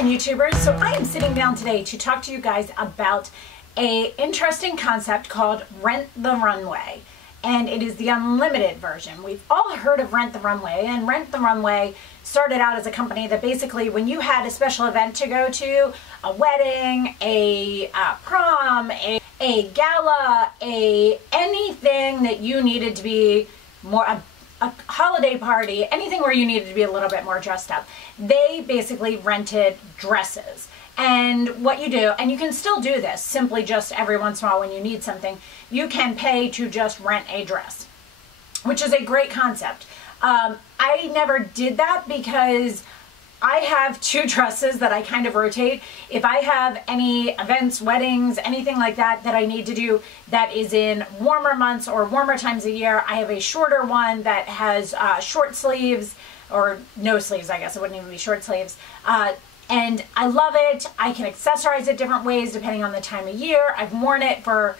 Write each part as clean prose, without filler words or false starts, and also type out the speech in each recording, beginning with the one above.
again, YouTubers. So I am sitting down today to talk to you guys about an interesting concept called Rent the Runway. And it is the unlimited version. We've all heard of Rent the Runway, and Rent the Runway started out as a company that basically when you had a special event to go to, a wedding, a prom, a gala, anything that you needed to be more, a holiday party, anything where you needed to be a little bit more dressed up, they basically rented dresses. And what you do, and you can still do this, simply just every once in a while when you need something, you can pay to just rent a dress, which is a great concept. I never did that because I have two dresses that I kind of rotate. If I have any events, weddings, anything like that that I need to do that is in warmer months or warmer times of year, I have a shorter one that has short sleeves, or no sleeves, I guess. It wouldn't even be short sleeves. And I love it. I can accessorize it different ways depending on the time of year. I've worn it for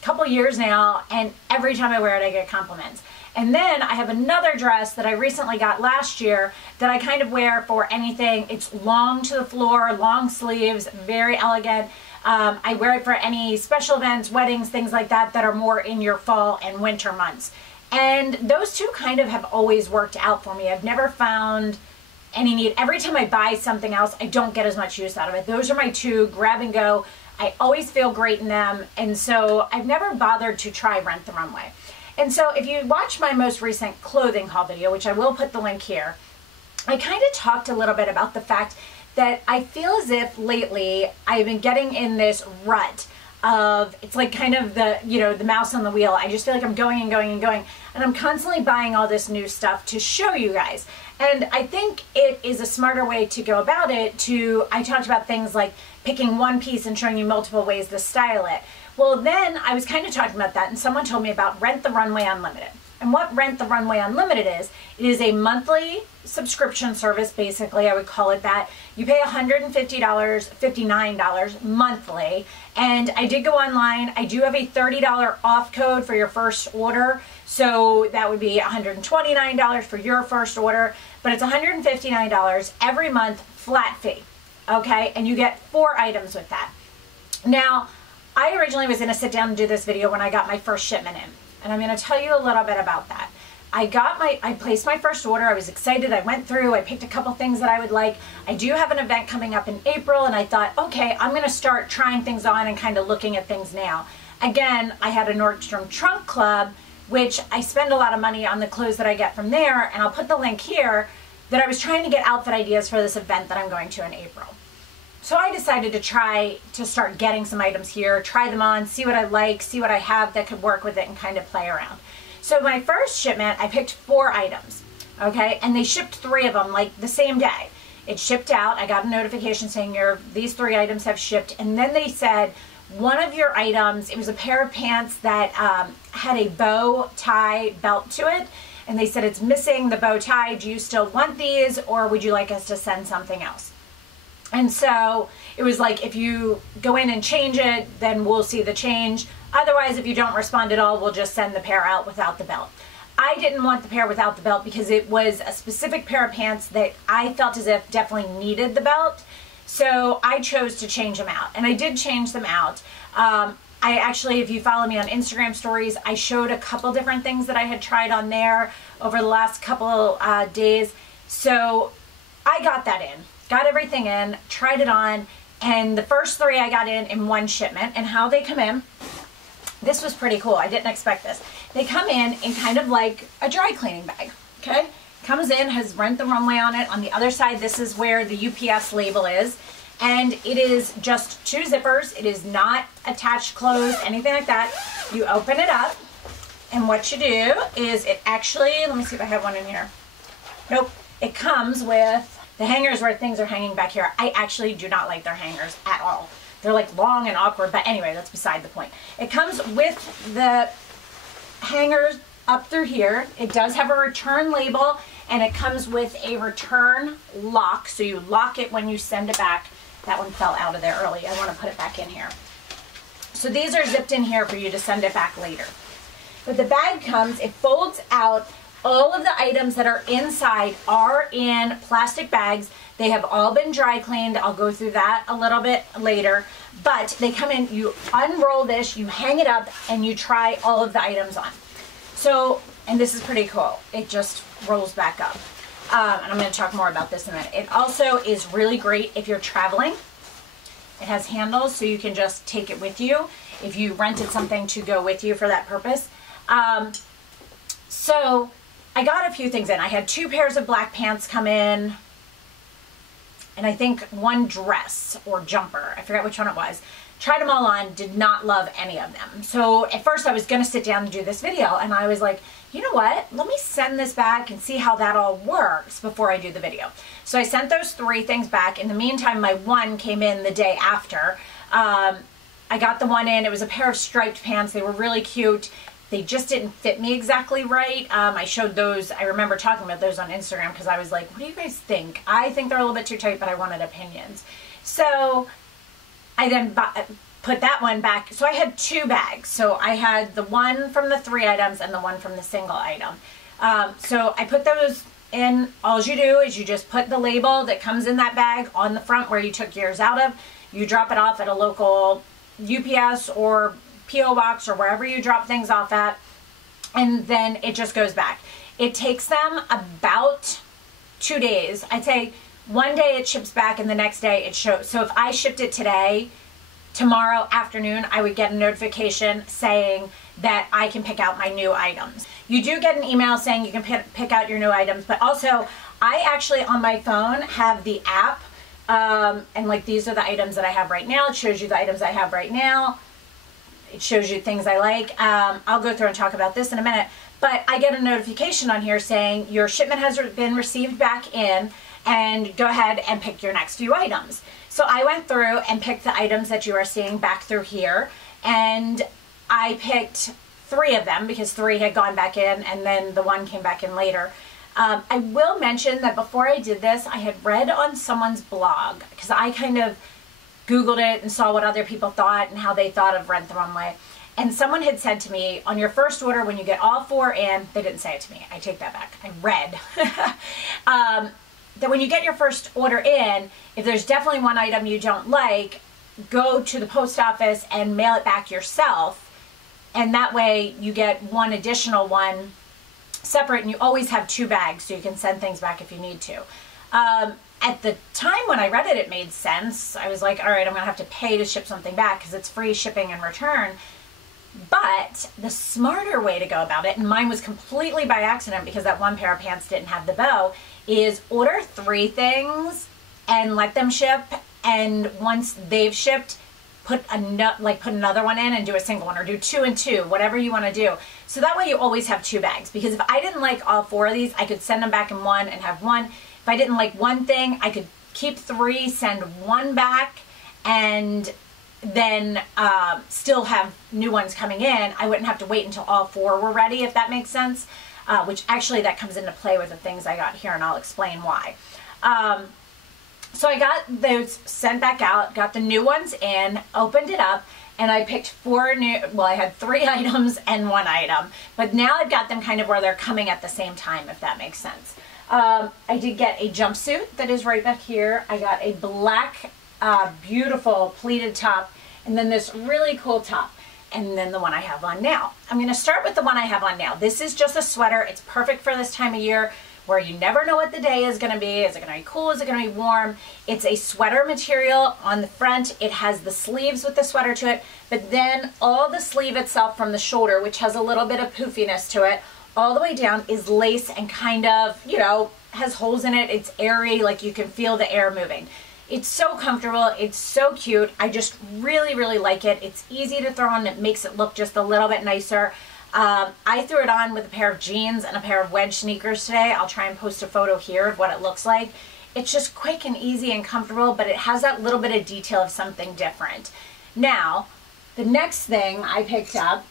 a couple years now, and every time I wear it, I get compliments. And then I have another dress that I recently got last year that I kind of wear for anything. It's long to the floor, long sleeves, very elegant. I wear it for any special events, weddings, things like that that are more in your fall and winter months. And those two kind of have always worked out for me. I've never found any need. Every time I buy something else, I don't get as much use out of it. Those are my two, grab and go. I always feel great in them. And so I've never bothered to try Rent the Runway. And so if you watch my most recent clothing haul video, which I will put the link here, I kind of talked a little bit about the fact that I feel as if lately I've been getting in this rut of, it's like kind of the, you know, the mouse on the wheel. I just feel like I'm going and going and going, and I'm constantly buying all this new stuff to show you guys. And I think it is a smarter way to go about it I talked about things like picking one piece and showing you multiple ways to style it. Well, then I was kind of talking about that, and someone told me about Rent the Runway Unlimited. And what Rent the Runway Unlimited is, it is a monthly subscription service, basically, I would call it that. You pay $150, $59 monthly, and I did go online. I do have a $30 off code for your first order, so that would be $129 for your first order, but it's $159 every month, flat fee, okay? And you get 4 items with that. Now, I originally was going to sit down and do this video when I got my first shipment in, and I'm going to tell you a little bit about that. I placed my first order. I was excited. I went through, I picked a couple things that I would like. I do have an event coming up in April, and I thought, okay, I'm going to start trying things on and kind of looking at things now. Again, I had a Nordstrom Trunk Club, which I spend a lot of money on the clothes that I get from there, and I'll put the link here, that I was trying to get outfit ideas for this event that I'm going to in April. So I decided to try to start getting some items here, try them on, see what I like, see what I have that could work with it, and kind of play around. So my first shipment, I picked 4 items, okay? And they shipped 3 of them like the same day. It shipped out. I got a notification saying these 3 items have shipped. And then they said, one of your items, it was a pair of pants that had a bow tie belt to it. And they said, it's missing the bow tie. Do you still want these, or would you like us to send something else? And so it was like, if you go in and change it, then we'll see the change. Otherwise, if you don't respond at all, we'll just send the pair out without the belt. I didn't want the pair without the belt because it was a specific pair of pants that I felt as if definitely needed the belt. So I chose to change them out, and I did change them out. I actually, if you follow me on Instagram stories, I showed a couple different things that I had tried on there over the last couple days. So I got that in. Got everything in, tried it on, and the first 3 I got in one shipment. And how they come in, this was pretty cool. I didn't expect this. They come in kind of like a dry cleaning bag, okay? Comes in, has Rent the Runway on it. On the other side, this is where the UPS label is. And it is just 2 zippers. It is not attached, closed, anything like that. You open it up, and what you do is it actually, let me see if I have one in here. Nope. It comes with the hangers where things are hanging back here. I actually do not like their hangers at all. They're like long and awkward, but anyway, that's beside the point. It comes with the hangers up through here. It does have a return label, and it comes with a return lock, so you lock it when you send it back. That one fell out of there early. I want to put it back in here. So these are zipped in here for you to send it back later. But the bag comes, it folds out All of the items that are inside are in plastic bags. They have all been dry cleaned. I'll go through that a little bit later. But they come in, you unroll this, you hang it up, and you try all of the items on. So, and this is pretty cool. It just rolls back up. And I'm going to talk more about this in a minute. It also is really great if you're traveling. It has handles, so you can just take it with you if you rented something to go with you for that purpose. So I got a few things in. I had 2 pairs of black pants come in, and I think 1 dress or jumper. I forgot which one it was. Tried them all on, did not love any of them. So at first I was going to sit down and do this video, and I was like, you know what? Let me send this back and see how that all works before I do the video. So I sent those 3 things back. In the meantime, my 1 came in the day after. I got the 1 in. It was a pair of striped pants. They were really cute. They just didn't fit me exactly right. I showed those, I remember talking about those on Instagram because I was like, what do you guys think? I think they're a little bit too tight, but I wanted opinions. So I then put that one back. So I had 2 bags. So I had the 1 from the 3 items and the 1 from the single item. So I put those in. All you do is you just put the label that comes in that bag on the front where you took yours out of. You drop it off at a local UPS or P.O. box or wherever you drop things off at, and then it just goes back. It takes them about 2 days. I'd say one day it ships back and the next day it shows. So if I shipped it today, tomorrow afternoon I would get a notification saying that I can pick out my new items. You do get an email saying you can pick out your new items, but also I actually on my phone have the app, and like these are the items that I have right now. It shows you the items I have right now. It shows you things I like. I'll go through and talk about this in a minute, but I get a notification on here saying your shipment has been received back in, and go ahead and pick your next few items. So I went through and picked the items that you are seeing back through here, and I picked 3 of them because 3 had gone back in and then the 1 came back in later. I will mention that before I did this, I had read on someone's blog because I kind of Googled it and saw what other people thought and how they thought of Rent the Runway. And someone had said to me, on your first order, when you get all 4 in, they didn't say it to me, I take that back, I read, that when you get your first order in, if there's definitely one item you don't like, go to the post office and mail it back yourself. And that way you get 1 additional one separate, and you always have 2 bags so you can send things back if you need to. At the time when I read it, it made sense. I was like, all right, I'm going to have to pay to ship something back because it's free shipping and return. But the smarter way to go about it, and mine was completely by accident because that 1 pair of pants didn't have the bow, is order 3 things and let them ship. And once they've shipped, put another one in and do a single one, or do 2 and 2, whatever you want to do. So that way you always have 2 bags. Because if I didn't like all 4 of these, I could send them back in 1 and have 1. If I didn't like one thing, I could keep 3, send 1 back, and then still have new ones coming in. I wouldn't have to wait until all 4 were ready, if that makes sense. Which actually that comes into play with the things I got here, and I'll explain why. So I got those sent back out, got the new ones in, opened it up, and I picked 4 new, well, I had 3 items and 1 item, but now I've got them kind of where they're coming at the same time, if that makes sense. I did get a jumpsuit that is right back here. I got a black, beautiful pleated top, and then this really cool top, and then the one I have on now. I'm going to start with the one I have on now. This is just a sweater. It's perfect for this time of year where you never know what the day is going to be. Is it going to be cool? Is it going to be warm? It's a sweater material on the front. It has the sleeves with the sweater to it, but then all the sleeve itself from the shoulder, which has a little bit of poofiness to it, all the way down is lace and kind of, you know, has holes in it. It's airy, like you can feel the air moving. It's so comfortable. It's so cute. I just really, really like it. It's easy to throw on. It makes it look just a little bit nicer. I threw it on with a pair of jeans and a pair of wedge sneakers today. I'll try and post a photo here of what it looks like. It's just quick and easy and comfortable, but it has that little bit of detail of something different. Now, the next thing I picked up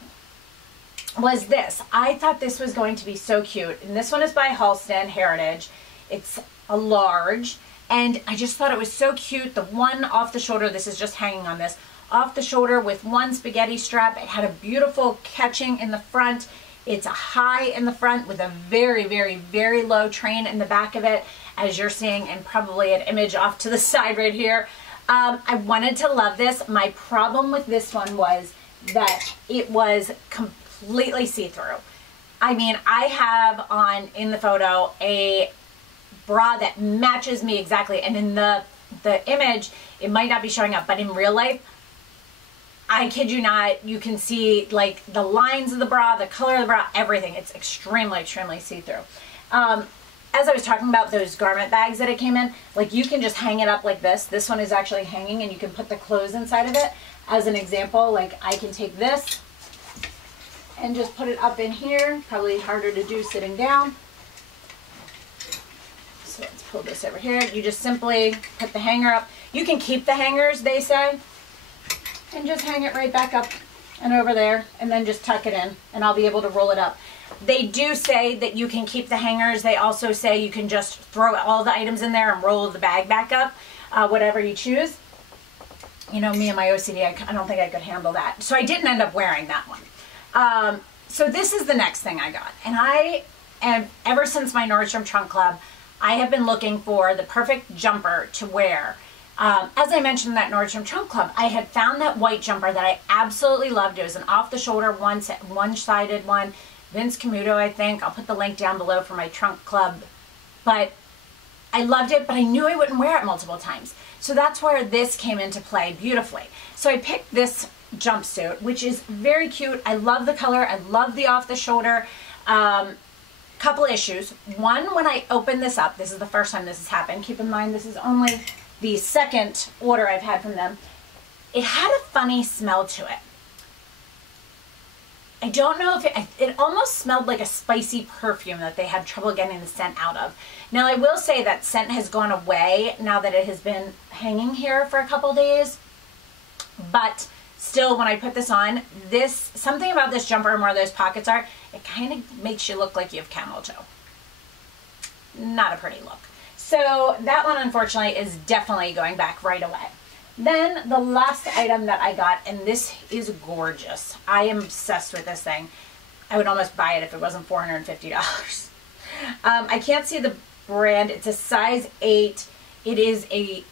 was this. I thought this was going to be so cute. And this one is by Halston Heritage. It's a large, and I just thought it was so cute. The one off the shoulder, this is just hanging on this, off the shoulder with 1 spaghetti strap. It had a beautiful catching in the front. It's a high in the front with a very, very, very low train in the back of it, as you're seeing, and probably an image off to the side right here. I wanted to love this. My problem with this one was that it was completely see-through. I mean, I have on, in the photo, a bra that matches me exactly, and in the image, it might not be showing up, but in real life, I kid you not, you can see like the lines of the bra, the color of the bra, everything. It's extremely, extremely see-through. As I was talking about those garment bags that it came in, like you can just hang it up like this. This one is actually hanging and you can put the clothes inside of it. As an example, like I can take this and just put it up in here. Probably harder to do sitting down. So let's pull this over here. You just simply put the hanger up. You can keep the hangers, they say, and just hang it right back up and over there, and then just tuck it in, and I'll be able to roll it up. They do say that you can keep the hangers. They also say you can just throw all the items in there and roll the bag back up, whatever you choose. You know, me and my OCD, I don't think I could handle that. So I didn't end up wearing that one. So this is the next thing I got. And I am, ever since my Nordstrom Trunk Club, I have been looking for the perfect jumper to wear. As I mentioned in that Nordstrom Trunk Club, I had found that white jumper that I absolutely loved. It was an off-the-shoulder, one-sided one. Vince Camuto, I think. I'll put the link down below for my Trunk Club. But I loved it, but I knew I wouldn't wear it multiple times. So that's where this came into play beautifully. So I picked this jumpsuit, which is very cute. I love the color. I love the off-the-shoulder. Couple issues. One, when I opened this up, this is the first time this has happened. Keep in mind, this is only the second order I've had from them. It had a funny smell to it. I don't know if it almost smelled like a spicy perfume that they had trouble getting the scent out of. Now I will say that scent has gone away now that it has been hanging here for a couple days, but still, when I put this on, something about this jumper and where those pockets are, it kind of makes you look like you have camel toe. Not a pretty look. So that one, unfortunately, is definitely going back right away. Then the last item that I got, and this is gorgeous. I am obsessed with this thing. I would almost buy it if it wasn't $450. I can't see the brand. It's a size 8. It is it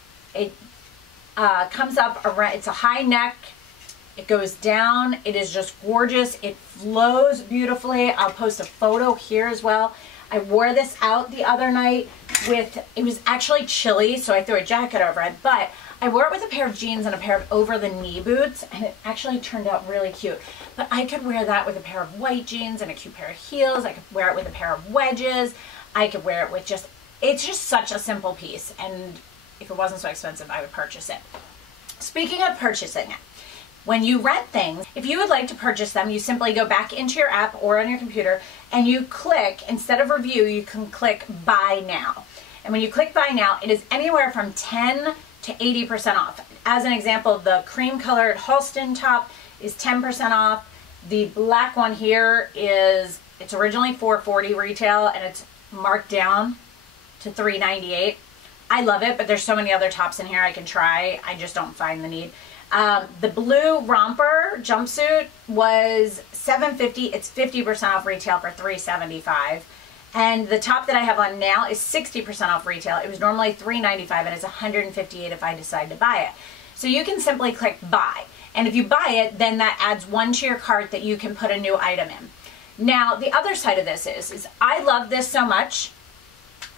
comes up around, it's a high neck. It goes down. It is just gorgeous. It flows beautifully. I'll post a photo here as well. I wore this out the other night with, it was actually chilly, so I threw a jacket over it, but I wore it with a pair of jeans and a pair of over-the-knee boots, and it actually turned out really cute. But I could wear that with a pair of white jeans and a cute pair of heels. I could wear it with a pair of wedges. I could wear it with just, it's just such a simple piece, and if it wasn't so expensive, I would purchase it. Speaking of purchasing it, when you rent things, if you would like to purchase them, you simply go back into your app or on your computer and you click, instead of review, you can click buy now. And when you click buy now, it is anywhere from 10 to 80% off. As an example, the cream colored Halston top is 10% off. The black one here is, it's originally $440 retail and it's marked down to $398. I love it, but there's so many other tops in here I can try. I just don't find the need. The blue romper jumpsuit was $750. It's 50% off retail for $375. And the top that I have on now is 60% off retail. It was normally $395 and it's $158 if I decide to buy it. So you can simply click buy. And if you buy it, then that adds one to your cart that you can put a new item in. Now, the other side of this is I love this so much,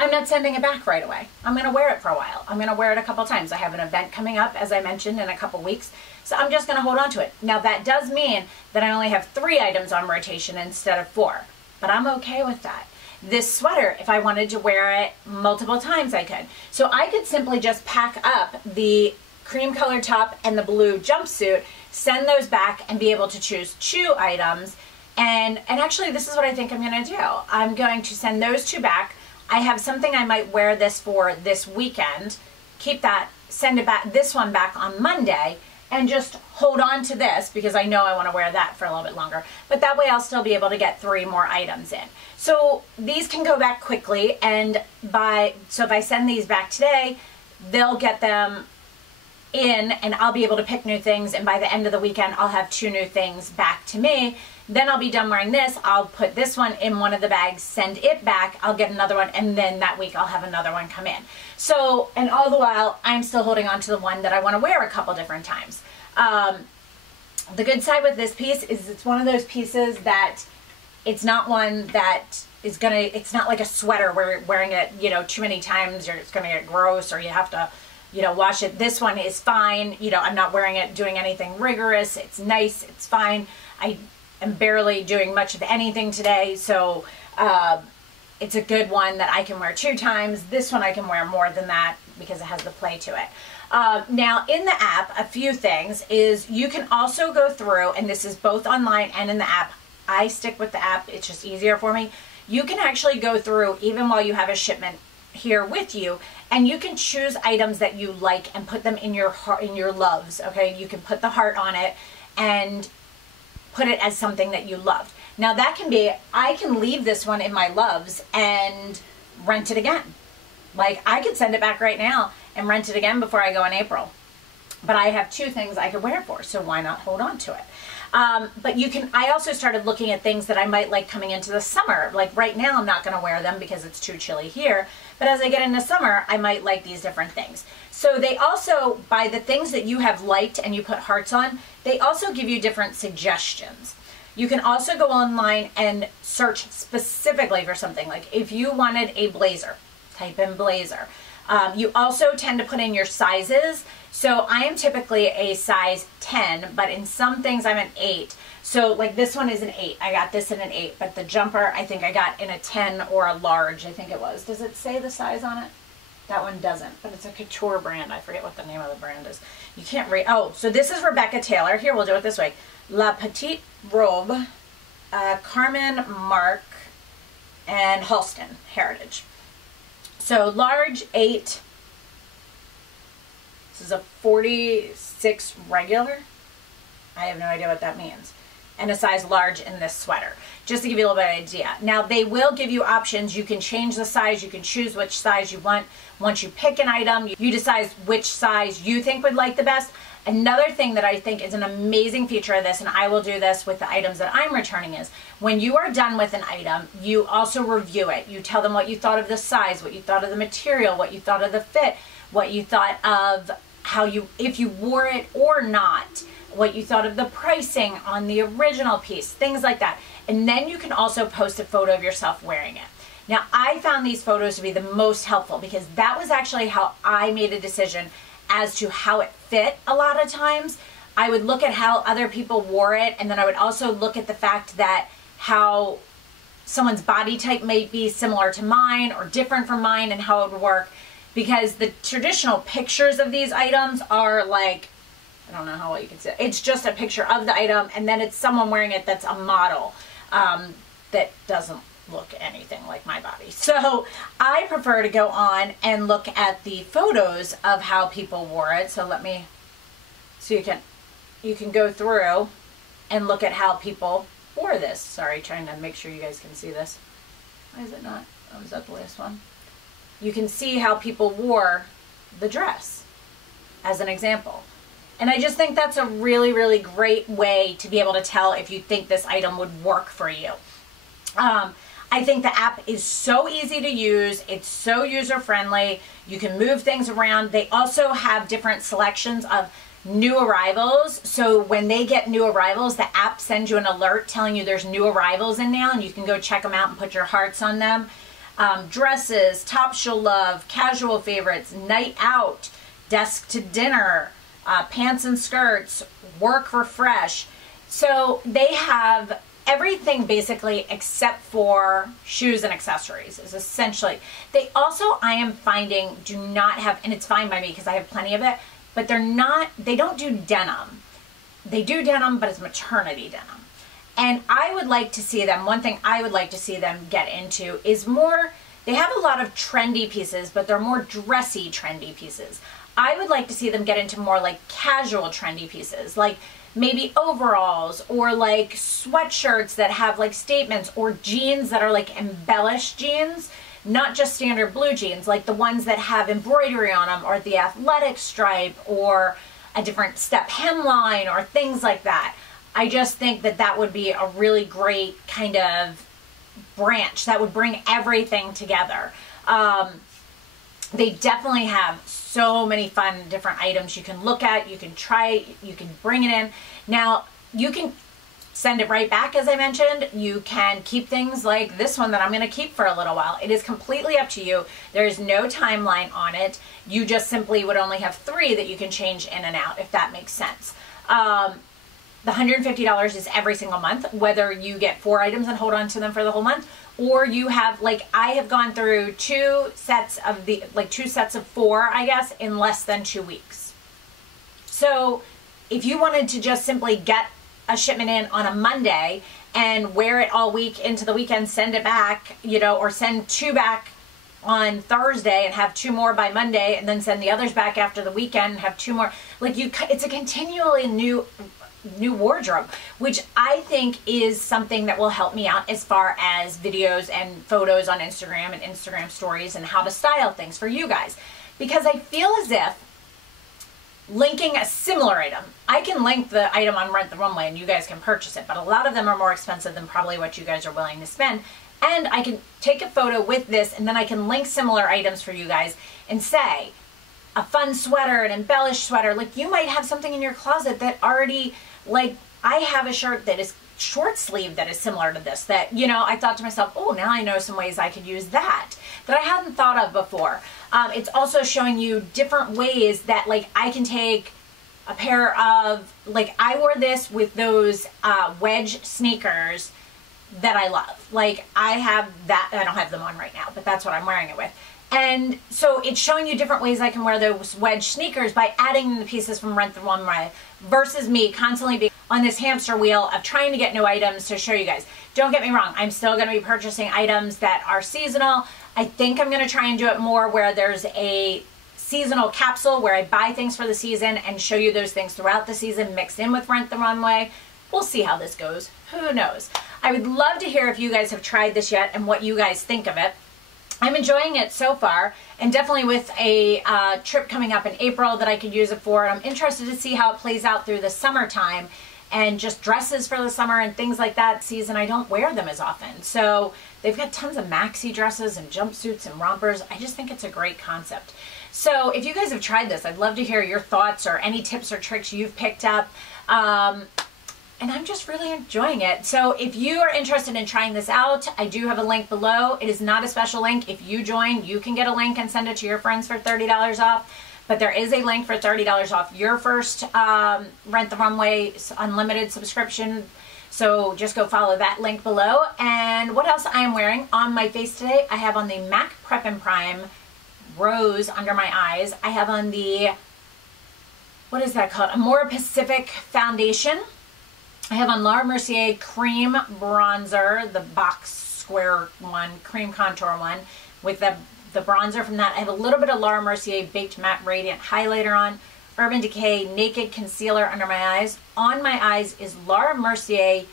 I'm not sending it back right away. I'm going to wear it for a while. I'm going to wear it a couple times. I have an event coming up, as I mentioned, in a couple weeks. So I'm just going to hold on to it. Now, that does mean that I only have 3 items on rotation instead of 4. But I'm okay with that. This sweater, if I wanted to wear it multiple times, I could. So I could simply just pack up the cream colored top and the blue jumpsuit, send those back, and be able to choose 2 items. And actually, this is what I think I'm going to do. I'm going to send those 2 back. I have something I might wear this for this weekend, keep that, send it back, this one back on Monday, and just hold on to this because I know I want to wear that for a little bit longer. But that way I'll still be able to get 3 more items in. So these can go back quickly, and so if I send these back today, they'll get them in and I'll be able to pick new things, and by the end of the weekend I'll have 2 new things back to me Then I'll be done wearing this. I'll put this one in one of the bags, send it back. I'll get another one, and then that week I'll have another one come in. So, and all the while, I'm still holding on to the one that I want to wear a couple different times. The good side with this piece is it's one of those pieces that it's not one that is gonna, it's not like a sweater where you're wearing it, you know, too many times or it's gonna get gross or you have to, you know, wash it. This one is fine. You know, I'm not wearing it doing anything rigorous. It's nice. It's fine. I am barely doing much of anything today. So it's a good one that I can wear 2 times. This one I can wear more than that because it has the play to it. Now in the app, a few things is you can also go through, and this is both online and in the app. I stick with the app. It's just easier for me. You can actually go through even while you have a shipment here with you, and you can choose items that you like and put them in your heart, in your loves. Okay, you can put the heart on it and put it as something that you loved. Now that can be, I can leave this one in my loves and rent it again. Like I could send it back right now and rent it again before I go in April. But I have 2 things I could wear it for, so why not hold on to it? But you can, I also started looking at things that I might like coming into the summer. Like right now I'm not going to wear them because it's too chilly here. But as I get into summer, I might like these different things. So they also, by the things that you have liked and you put hearts on, they also give you different suggestions. You can also go online and search specifically for something. Like if you wanted a blazer, type in blazer. You also tend to put in your sizes. So I am typically a size 10, but in some things I'm an 8. So like this one is an 8. I got this in an 8, but the jumper I think I got in a 10 or a large, I think it was. Does it say the size on it? That one doesn't, but it's a couture brand. I forget what the name of the brand is. You can't read. Oh, so this is Rebecca Taylor. Here, we'll do it this way. La Petite Robe, Carmen Mark, and Halston Heritage. So large 8. This is a 46 regular. I have no idea what that means. And a size large in this sweater, just to give you a little bit of idea. Now they will give you options. You can change the size. You can choose which size you want. Once you pick an item, you decide which size you think would like the best. Another thing that I think is an amazing feature of this, and I will do this with the items that I'm returning, is when you are done with an item, you also review it. You tell them what you thought of the size, what you thought of the material, what you thought of the fit, what you thought of how you, if you wore it or not, what you thought of the pricing on the original piece, things like that. And then you can also post a photo of yourself wearing it. Now, I found these photos to be the most helpful because that was actually how I made a decision as to how it fit. A lot of times I would look at how other people wore it, and then I would also look at the fact that how someone's body type may be similar to mine or different from mine and how it would work, because the traditional pictures of these items are like, I don't know how well you can see it. It's just a picture of the item, and then it's someone wearing it that's a model that doesn't look anything like my body. So I prefer to go on and look at the photos of how people wore it. So let me, so you can go through and look at how people wore this. Sorry, trying to make sure you guys can see this. Why is it not? Oh, is that the last one? You can see how people wore the dress as an example. And I just think that's a really, really great way to be able to tell if you think this item would work for you. I think the app is so easy to use. It's so user-friendly. You can move things around. They also have different selections of new arrivals. So when they get new arrivals, the app sends you an alert telling you there's new arrivals in now, and you can go check them out and put your hearts on them. Dresses, tops you'll love, casual favorites, night out, desk to dinner, pants and skirts, work refresh. So they have everything basically except for shoes and accessories is essentially. They also, I am finding, do not have, and it's fine by me because I have plenty of it, but they don't do denim. They do denim, but it's maternity denim. And I would like to see them, one thing I would like to see them get into is more, they have a lot of trendy pieces, but they're more dressy trendy pieces. I would like to see them get into more like casual trendy pieces, like maybe overalls or like sweatshirts that have like statements, or jeans that are like embellished jeans, not just standard blue jeans, like the ones that have embroidery on them, or the athletic stripe, or a different step hemline, or things like that. I just think that that would be a really great kind of branch that would bring everything together. They definitely have so many fun different items you can look at, you can try, you can bring it in. Now, you can send it right back, as I mentioned. You can keep things like this one that I'm going to keep for a little while. It is completely up to you. There's no timeline on it. You just simply would only have 3 that you can change in and out, if that makes sense. The $150 is every single month, whether you get 4 items and hold on to them for the whole month, or you have, like, I have gone through 2 sets of 4, I guess, in less than 2 weeks. So if you wanted to just simply get a shipment in on a Monday and wear it all week into the weekend, send it back, you know, or send 2 back on Thursday and have 2 more by Monday, and then send the others back after the weekend and have 2 more, like, it's a continually new wardrobe, which I think is something that will help me out as far as videos and photos on Instagram and Instagram stories and how to style things for you guys. Because I feel as if linking a similar item, I can link the item on Rent the Runway and you guys can purchase it, but a lot of them are more expensive than probably what you guys are willing to spend. And I can take a photo with this, and then I can link similar items for you guys and say, a fun sweater, an embellished sweater. Like, you might have something in your closet that already, like, I have a shirt that is short sleeve that is similar to this, that, you know, I thought to myself, oh, now I know some ways I could use that I hadn't thought of before. It's also showing you different ways that, like, I can take a pair of, like, I wore this with those wedge sneakers that I love. Like, I have that, I don't have them on right now, but that's what I'm wearing it with. And so it's showing you different ways I can wear those wedge sneakers by adding the pieces from Rent the Runway, versus me constantly being on this hamster wheel of trying to get new items to show you guys. Don't get me wrong, I'm still going to be purchasing items that are seasonal. I think I'm going to try and do it more where there's a seasonal capsule where I buy things for the season and show you those things throughout the season mixed in with Rent the Runway. We'll see how this goes. Who knows? I would love to hear if you guys have tried this yet and what you guys think of it. I'm enjoying it so far, and definitely with a trip coming up in April that I could use it for. I'm interested to see how it plays out through the summertime, and just dresses for the summer and things like that season. I don't wear them as often. So they've got tons of maxi dresses and jumpsuits and rompers. I just think it's a great concept. So if you guys have tried this, I'd love to hear your thoughts or any tips or tricks you've picked up. And I'm just really enjoying it. So if you are interested in trying this out, I do have a link below. It is not a special link. If you join, you can get a link and send it to your friends for $30 off. But there is a link for $30 off your first Rent the Runway unlimited subscription. So just go follow that link below. And what else I am wearing on my face today, I have on the MAC Prep and Prime Rose under my eyes. I have on the, what is that called? A More Pacific foundation. I have on Laura Mercier Cream Bronzer, the box square one, cream contour one, with the bronzer from that. I have a little bit of Laura Mercier Baked Matte Radiant highlighter on. Urban Decay Naked Concealer under my eyes. On my eyes is Laura Mercier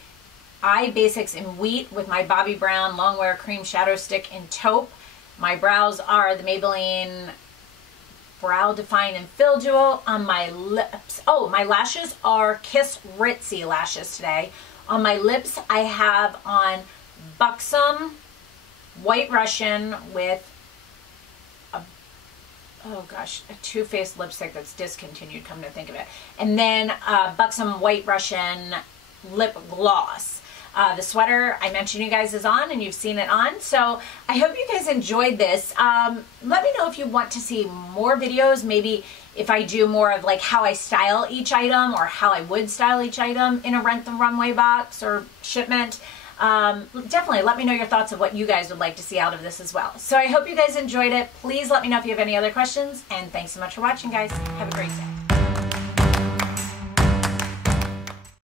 Eye Basics in Wheat with my Bobbi Brown Longwear Cream Shadow Stick in Taupe. My brows are the Maybelline Brow Define and Fill Duo. On my lips, oh, my lashes are Kiss Ritzy lashes today. On my lips, I have on Buxom White Russian with a, oh gosh, a Too Faced lipstick that's discontinued, come to think of it. And then Buxom White Russian lip gloss. The sweater I mentioned you guys is on, and you've seen it on. So I hope you guys enjoyed this. Let me know if you want to see more videos. Maybe if I do more of like how I style each item, or how I would style each item in a Rent the Runway box or shipment. Definitely let me know your thoughts of what you guys would like to see out of this as well. So I hope you guys enjoyed it. Please let me know if you have any other questions, and thanks so much for watching, guys. Have a great day.